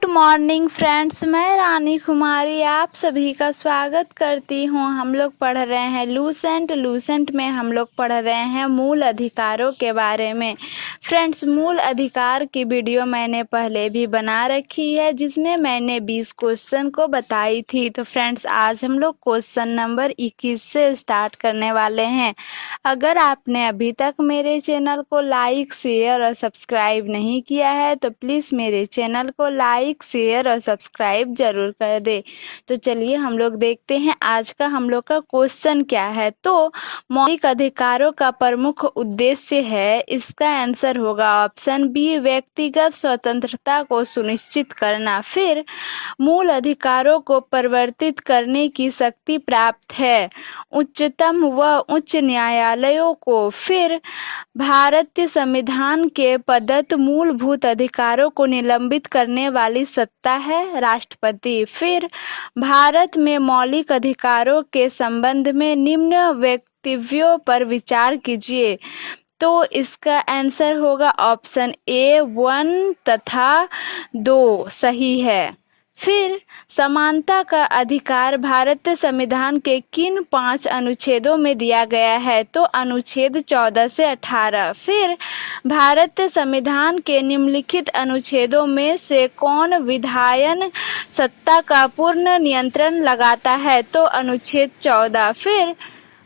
Good morning friends, मैं रानी कुमारी आप सभी का स्वागत करती हूँ। हम लोग पढ़ रहे हैं लूसेंट में हम लोग पढ़ रहे हैं मूल अधिकारों के बारे में। फ्रेंड्स, मूल अधिकार की वीडियो मैंने पहले भी बना रखी है जिसमें मैंने 20 क्वेश्चन को बताई थी। तो फ्रेंड्स, आज हम लोग क्वेश्चन नंबर 21 से स्टार्ट करने वाले हैं। अगर आपने अभी तक मेरे चैनल को लाइक, शेयर और सब्सक्राइब नहीं किया है तो प्लीज़ मेरे चैनल को लाइक, शेयर और सब्सक्राइब जरूर कर दे। तो चलिए हम लोग देखते हैं आज का हम लोग का क्वेश्चन क्या है। तो मौलिक अधिकारों का प्रमुख उद्देश्य है, इसका आंसर होगा ऑप्शन बी, व्यक्तिगत स्वतंत्रता को सुनिश्चित करना। फिर मूल अधिकारों को परिवर्तित करने की शक्ति प्राप्त है उच्चतम व उच्च न्यायालयों को। फिर भारतीय संविधान के प्रदत्त मूलभूत अधिकारों को निलंबित करने वाली सत्ता है राष्ट्रपति। फिर भारत में मौलिक अधिकारों के संबंध में निम्न वक्तव्यों पर विचार कीजिए। तो इसका आंसर होगा ऑप्शन ए 1 तथा 2 सही है। फिर समानता का अधिकार भारतीय संविधान के किन 5 अनुच्छेदों में दिया गया है? तो अनुच्छेद 14 से 18। फिर भारतीय संविधान के निम्नलिखित अनुच्छेदों में से कौन विधायन सत्ता का पूर्ण नियंत्रण लगाता है? तो अनुच्छेद 14। फिर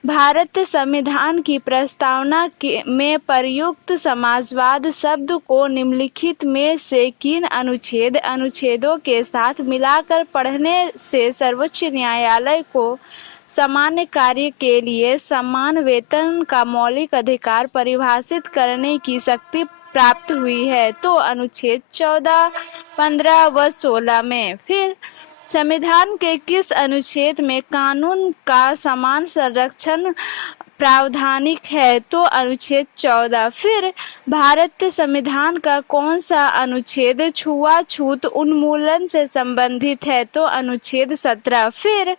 भारतीय संविधान की प्रस्तावना में प्रयुक्त समाजवाद शब्द को निम्नलिखित में से किन अनुच्छेदों के साथ मिलाकर पढ़ने से सर्वोच्च न्यायालय को सामान्य कार्य के लिए समान वेतन का मौलिक अधिकार परिभाषित करने की शक्ति प्राप्त हुई है? तो अनुच्छेद 14, 15 व 16 में। फिर संविधान के किस अनुच्छेद में कानून का समान संरक्षण प्रावधानिक है? तो अनुच्छेद 14। फिर भारतीय संविधान का कौन सा अनुच्छेद छुआछूत उन्मूलन से संबंधित है? तो अनुच्छेद 17। फिर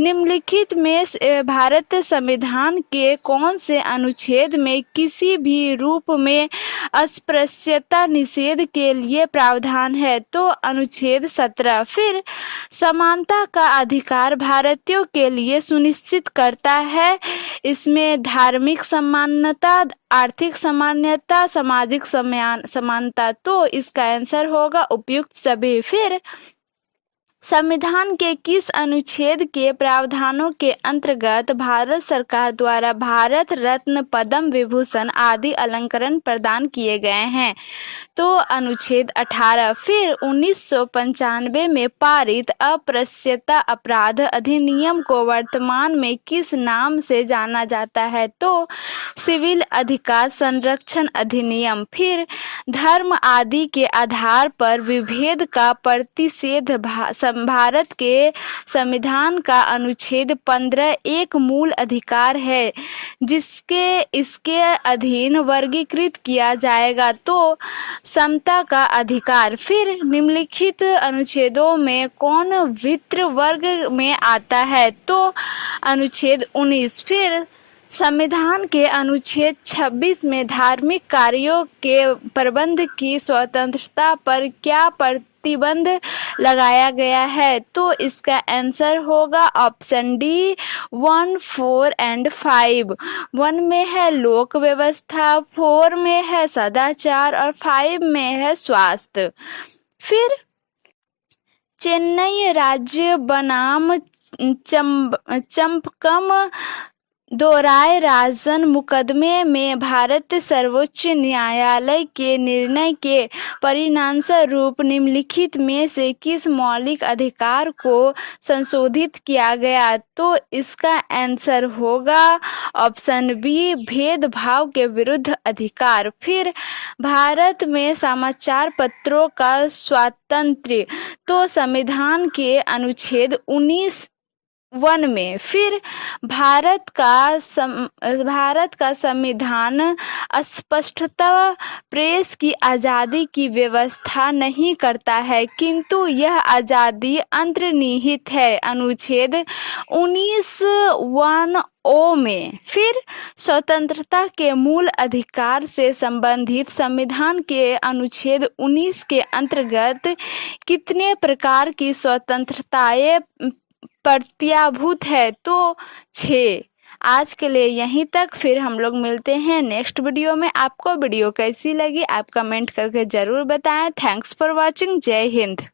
निम्नलिखित में भारतीय संविधान के कौन से अनुच्छेद में किसी भी रूप में अस्पृश्यता निषेध के लिए प्रावधान है? तो अनुच्छेद 17। फिर समानता का अधिकार भारतीयों के लिए सुनिश्चित करता है, इसमें धार्मिक समानता, आर्थिक समानता, सामाजिक समानता। तो इसका आंसर होगा उपयुक्त सभी। फिर संविधान के किस अनुच्छेद के प्रावधानों के अंतर्गत भारत सरकार द्वारा भारत रत्न, पद्म विभूषण आदि अलंकरण प्रदान किए गए हैं? तो अनुच्छेद 18। फिर 1995 में पारित अस्पृश्यता अपराध अधिनियम को वर्तमान में किस नाम से जाना जाता है? तो सिविल अधिकार संरक्षण अधिनियम। फिर धर्म आदि के आधार पर विभेद का प्रतिषेध भारत के संविधान का अनुच्छेद 15 एक मूल अधिकार है जिसके इसके अधीन वर्गीकृत किया जाएगा। तो समता का अधिकार। फिर निम्नलिखित अनुच्छेदों में कौन वित्त वर्ग में आता है? तो अनुच्छेद 19। फिर संविधान के अनुच्छेद 26 में धार्मिक कार्यों के प्रबंध की स्वतंत्रता पर क्या प्रतिबंध लगाया गया है? तो इसका आंसर होगा ऑप्शन डी 1, 4 एंड 5। 1 में है लोक व्यवस्था, 4 में है सदाचार और 5 में है स्वास्थ्य। फिर चेन्नई राज्य बनाम चंपकम दोराय राजन मुकदमे में भारतीय सर्वोच्च न्यायालय के निर्णय के परिणामस्वरूप निम्नलिखित में से किस मौलिक अधिकार को संशोधित किया गया? तो इसका आंसर होगा ऑप्शन बी, भेदभाव के विरुद्ध अधिकार। फिर भारत में समाचार पत्रों का स्वातंत्र्य। तो संविधान के अनुच्छेद वन में। फिर भारत का संविधान स्पष्टतः प्रेस की आज़ादी की व्यवस्था नहीं करता है, किंतु यह आज़ादी अंतर्निहित है अनुच्छेद 19(1) में। फिर स्वतंत्रता के मूल अधिकार से संबंधित संविधान के अनुच्छेद 19 के अंतर्गत कितने प्रकार की स्वतंत्रताएं प्रत्याभूत है? तो 6। आज के लिए यहीं तक, फिर हम लोग मिलते हैं नेक्स्ट वीडियो में। आपको वीडियो कैसी लगी आप कमेंट करके ज़रूर बताएं। Thanks for watching. जय हिंद।